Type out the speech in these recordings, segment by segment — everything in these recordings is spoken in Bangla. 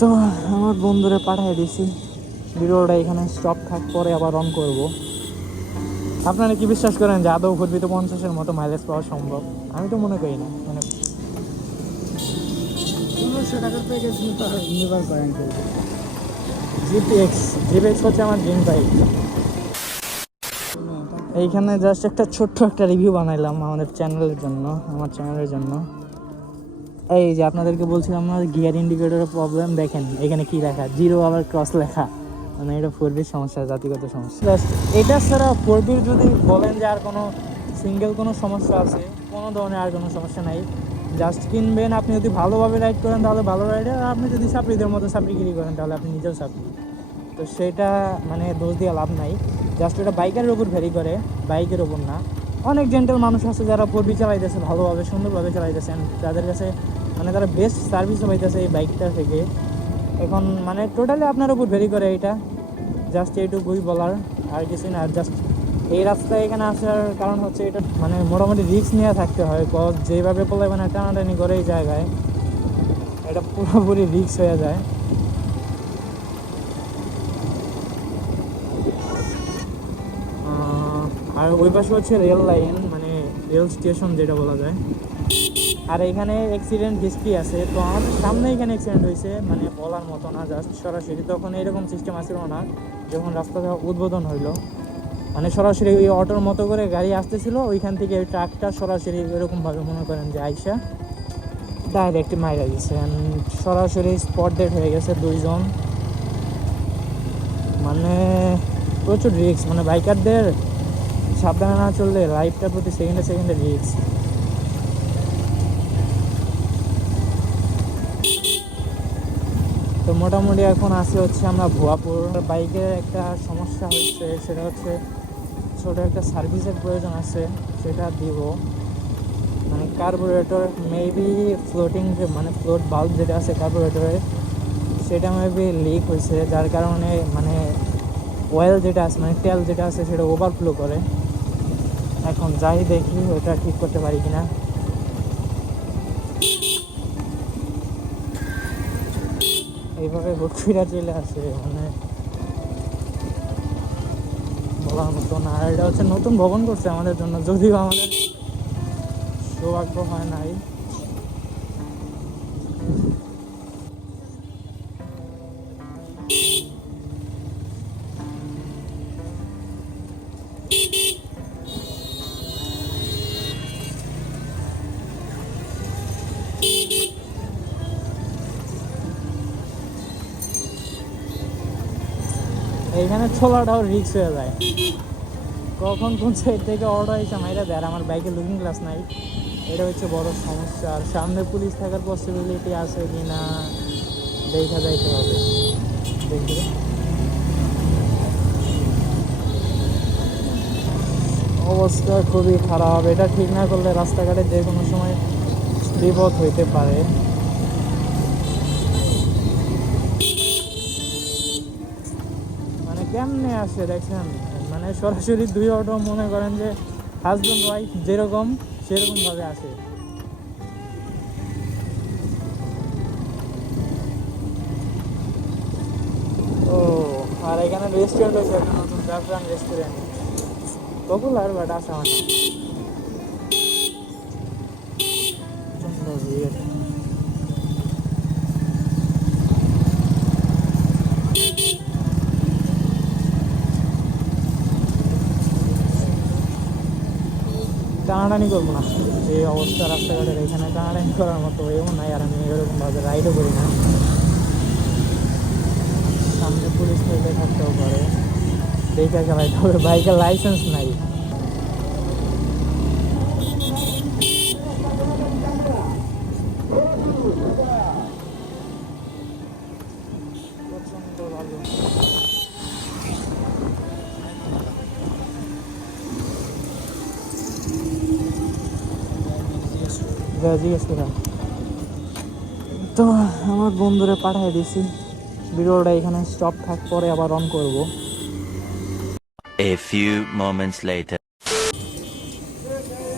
তো আমার বন্ধুরে পাঠিয়ে দিছি, ভিডিওটা এখানে স্টপ থাক, পরে আবার অন করব। আপনারা কি বিশ্বাস করেন যে আদৌ ঘুরবি তো 50-এর মতো মাইলেজ পাওয়া সম্ভব? আমি তো মনে করি না। মানে 1500 টাকার প্যাকেজ নিবার করেন কেউ। জিপিএক্স হচ্ছে আমার ড্রিম বাইক। এইখানে জাস্ট একটা ছোট্ট একটা রিভিউ বানাইলাম আমাদের চ্যানেলের জন্য, আমার চ্যানেলের জন্য। এই যে আপনাদেরকে বলছিলাম না গিয়ার ইন্ডিকেটরের প্রবলেম, দেখেন এখানে কি লেখা, 0 আবার ক্রস লেখা, মানে এটা 4B'র সমস্যা, জাতিগত সমস্যা। জাস্ট এটা ছাড়া 4B'র যদি বলেন যে আর কোনো সিঙ্গেল কোনো সমস্যা আছে, কোনো ধরনের আর কোনো সমস্যা নাই। জাস্ট কিনবেন, আপনি যদি ভালোভাবে রাইড করেন তাহলে ভালো রাইডার, আর আপনি যদি সাপ্রিদের মতো সাপ্রিগিরি করেন তাহলে আপনি নিজেও সাপ্রি। তো সেটা মানে দোষ দিয়ে লাভ নাই। জাস্ট ওটা বাইকের ওপর ভ্যারি করে, বাইকের ওপর না। অনেক জেন্টাল মানুষ আছে যারা 4B চালাইতেছে ভালোভাবে, সুন্দরভাবে চালাইতেছেন, তাদের কাছে মানে তারা বেস্ট সার্ভিসও পাইতেছে এই বাইকটা থেকে। এখন মানে টোটালি আপনার উপর ভেরি করে এটা, জাস্ট এইটুকুই বলার, আর কিছু না। জাস্ট এই রাস্তায় এখানে আসার কারণ হচ্ছে এটা মানে মোটামুটি রিস্ক নিয়ে থাকতে হয়, কজ যেভাবে বলে মানে টানাটানি করে এই জায়গায় এটা পুরোপুরি রিস্ক হয়ে যায়। আর ওই পাশে হচ্ছে রেল লাইন, মানে রেল স্টেশন যেটা বলা যায়। আর এখানে অ্যাক্সিডেন্ট হিস্ট্রি আছে, তো আমাদের সামনে এখানে অ্যাক্সিডেন্ট হয়েছে, মানে বলার মতো না, জাস্ট সরাসরি। তখন এরকম সিস্টেম আসছিল না যখন রাস্তাটা উদ্বোধন হইলো, মানে সরাসরি ওই অটোর মতো করে গাড়ি আসতেছিল, ওইখান থেকে ওই ট্রাকটা সরাসরি এরকমভাবে মনে করেন যে আইসা ডাইরেক্ট মাইরা গেছে, সরাসরি স্পট ডেড হয়ে গেছে 2 জন। মানে প্রচুর রিস্ক, মানে বাইকারদের সাবধানে না চললে লাইফটা প্রতি সেকেন্ডে সেকেন্ডে রিস্ক। তো মোটামুটি এখন আসি হচ্ছে আমরা ভুয়াপুর। বাইকের একটা সমস্যা হচ্ছে, সেটা হচ্ছে ছোটো একটা সার্ভিসের প্রয়োজন আছে, সেটা দিব। মানে কার্বোরেটর মেবি ফ্লোটিং, যে মানে ফ্লোট বাল্ব যেটা আছে কার্বোরেটরের, সেটা মেবি লিক হয়েছে, যার কারণে মানে অয়েল যেটা আছে মানে তেল যেটা আছে সেটা ওভারফ্লো করে। এখন যাই দেখি ওটা ঠিক করতে পারি কিনা। এইভাবে হুটফিরা চলে আসে, মানে বলার মতো না। আর এটা হচ্ছে নতুন ভবন করছে আমাদের জন্য, যদিও আমাদের সৌভাগ্য হয় নাই। এইখানে ছোলাটাও রিক্স হয়ে যায়, কখন কোন সাইড থেকে অটো এসে মাইরা দেয়। আর আমার বাইকে লুকিং গ্লাস নাই, এটা হচ্ছে বড় সমস্যা। আর সামনে পুলিশ থাকার পসিবিলিটি আছে কি না দেখা যাইতে হবে, দেখি। অবস্থা খুবই খারাপ, এটা ঠিক না করলে রাস্তাঘাটে যে কোনো সময় বিপদ হইতে পারে। মানে কেমনে আসে দেখছেন, মানে সরাসরি 2 অটো, মনে করেন যে হাজব্যান্ড ওয়াইফ যেরকম সেরকমভাবে আসে। ও, আর এখানে রেস্টুরেন্ট হয়েছে একটা নতুন, জাফরান রেস্টুরেন্ট, পপুলার বাট আসা হয় না। প্রচণ্ড ভিড়। টানাটানি করবো না, যে অবস্থা রাস্তাঘাটের এখানে টানাটানি করার মতো এমন নাই। আর আমি এরকমভাবে রাইডও করি না, সামনে পুলিশ থেকে থাকতেও পারে, দেখে চালাইতে হবে, বাইকের লাইসেন্স নাই। প্রচণ্ড ভালো জিজ্ঞেস করে। তো আমার বন্ধুরে পাঠিয়ে দিছি, ভিডিওটা এখানে স্টপ থাক, পরে আবার অন করব। A few moments later.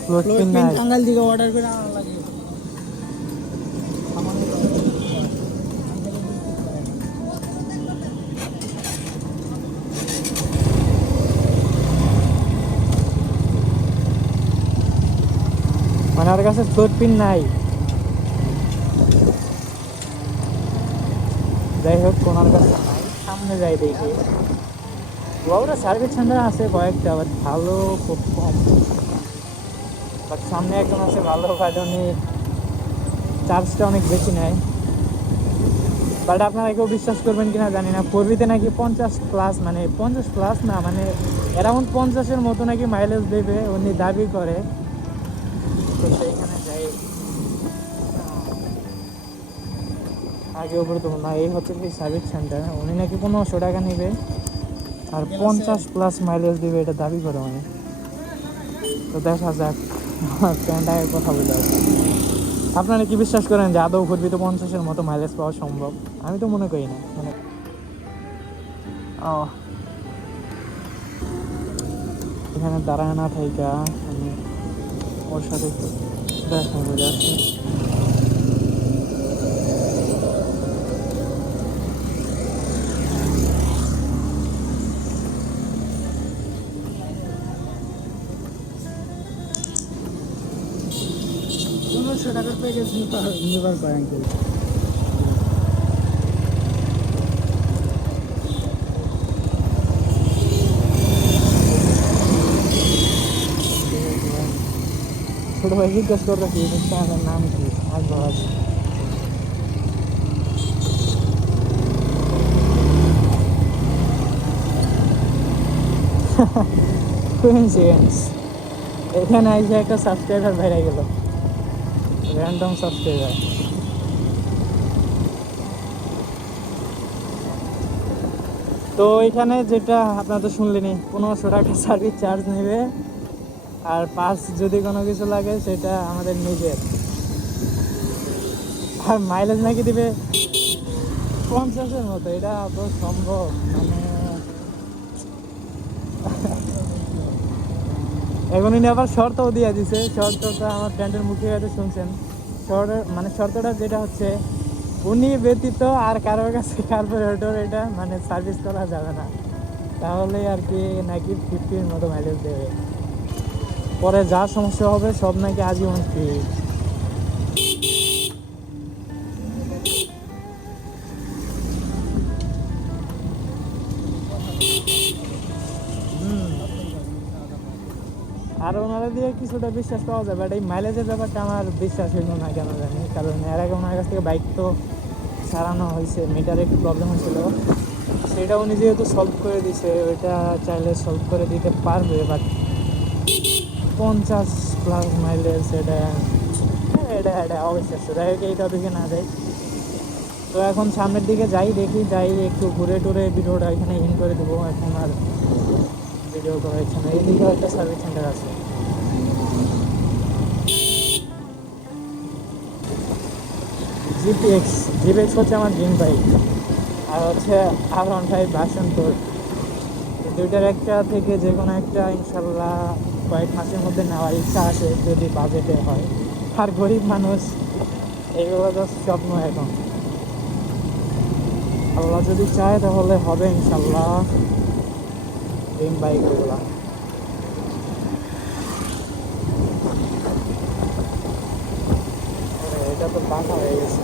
Float pin Tangail থেকে অর্ডার করে আনা লাগে। ওনার কাছে ফ্লোট পিন নাই। যাই হোক, ওনার কাছে নাই, সামনে যাই দেখি। ওরা সার্ভিস সেন্টার আছে কয়েকটা, বাট ভালো খুব কম। বাট সামনে একজন আছে ভালো, বাট উনি চার্জটা অনেক বেশি নেয়। বাট আপনারা কেউ বিশ্বাস করবেন কিনা জানি না, ফোরবিতে নাকি 50+, মানে 50+ না, মানে অ্যারাউন্ড 50-এর মতো নাকি মাইলেজ দেবে উনি দাবি করে। তো সেইখানে যাই আগে উপরে তো না, এই হচ্ছে কি সার্ভিস সেন্টার। উনি নাকি 1500 টাকা নেবে আর 50+ মাইলেজ দিবে, এটা দাবি করে মানে। তো দেখা যাক, ফ্রেন্ডের কথা বলে আছে। আপনারা কি বিশ্বাস করেন যে আদৌ ফোরবিতে 50-এর মতো মাইলেজ পাওয়া সম্ভব? আমি তো মনে করি না। মানে এখানে দাঁড়ায় না থাইকা আমি ওর সাথে দেখা করে আসছি। পনেরোশো টাকার প্যাকেজ নিবার করেন কেউ। ছোট ভাই জিজ্ঞেস করে রাখি চ্যানেলের নাম কি, আগ্রহ আছে। কোইন্সিডেন্স, এখানে এসে একটা সাবস্ক্রাইবার বেড়ে গেল, র্যান্ডম সাবস্ক্রাইবার। তো এখানে যেটা আপনারা তো শুনলেনই, 1500 টাকা সার্ভিস চার্জ নেবে, আর পাস যদি কোনো কিছু লাগে সেটা আমাদের নিজের। আর মাইলেজ নাকি দিবে 50-এর মতো, এটা তো সম্ভব? মানে এখন উনি আবার শর্তও দিয়ে দিছে। শর্তটা আমার ফ্রেন্ডের মুখে হয়তো শুনছেন। শর্তটা যেটা হচ্ছে, উনি ব্যতীত আর কারোর কাছে কার্বোরেটর এটা মানে সার্ভিস করা যাবে না, তাহলে আর কি নাকি 50-এর মতো মাইলেজ দেবে। পরে যা সমস্যা হবে সব নাকি আজীবন ফ্রি। আর ওনারা দিয়ে কিছুটা বিশ্বাস পাওয়া যায়, বাট এই মাইলেজের ব্যাপারটা আমার বিশ্বাস হইল না কেন জানি। কারণ এর আগে ওনার কাছ থেকে বাইক তো সারানো হয়েছে, মিটারে একটু প্রবলেম হয়েছিল, সেটা উনি যেহেতু সলভ করে দিছে, ওইটা চাইলে সলভ করে দিতে পারবে। বাট 50+ মাইলেজ এটা এটা এটা অবিশ্বাস্য। যাই হোক, এই টপিকে না যাই। তো এখন সামনের দিকে যাই, দেখি যাই একটু ঘুরে টুরে ভিডিওটা এখানে ইন করে দেবো। এখন আর ভিডিও করা ইচ্ছা না। এইদিকেও একটা সার্ভিস সেন্টার আছে। জিপিএক্স হচ্ছে আমার ড্রিম বাইক, আর হচ্ছে R15 ভার্সন 4। দুইটার একটা থেকে যে কোনো একটা ইনশাল্লাহ কয়েক মাসের মধ্যে নেওয়ার ইচ্ছা আছে, যদি বাজেটে হয়। আর গরিব মানুষ, এগুলো তো স্বপ্ন। এখন আল্লাহ যদি চায় তাহলে হবে ইনশাল্লাহ ড্রিম বাইক এগুলা। এটা তো বাঁকা হয়ে গেছে।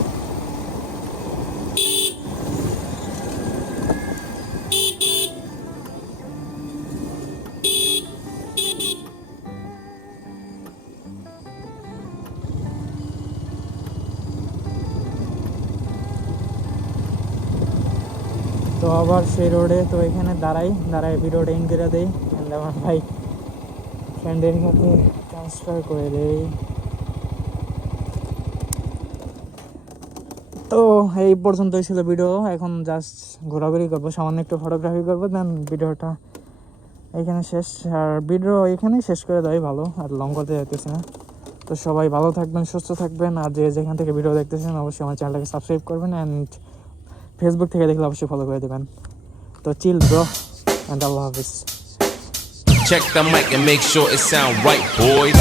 তো আবার সেই রোডে, তো এখানে দাঁড়াই ভিডিওটা ইন করে দেই, আমার ভাই ফ্রেন্ডের কাছে ট্রান্সফার করে দেই। তো এই পর্যন্তই ছিল ভিডিও। এখন জাস্ট ঘোরাঘুরি করবো, সামান্য একটু ফটোগ্রাফি করবো, দেন ভিডিওটা এখানে শেষ। আর ভিডিও এখানেই শেষ করে দেওয়াই ভালো, আর লং করতে যাইতেছি না। তো সবাই ভালো থাকবেন, সুস্থ থাকবেন, আর যে যেখান থেকে ভিডিও দেখতেছেন অবশ্যই আমার চ্যানেলটাকে সাবস্ক্রাইব করবেন, অ্যান্ড ফেসবুক থেকে দেখলে অবশ্যই ফলো করে দেবেন। তো চিল ব্রো, অ্যান্ড আল্লাহ হাফিজ। Check the mic and make sure it sound right, boys.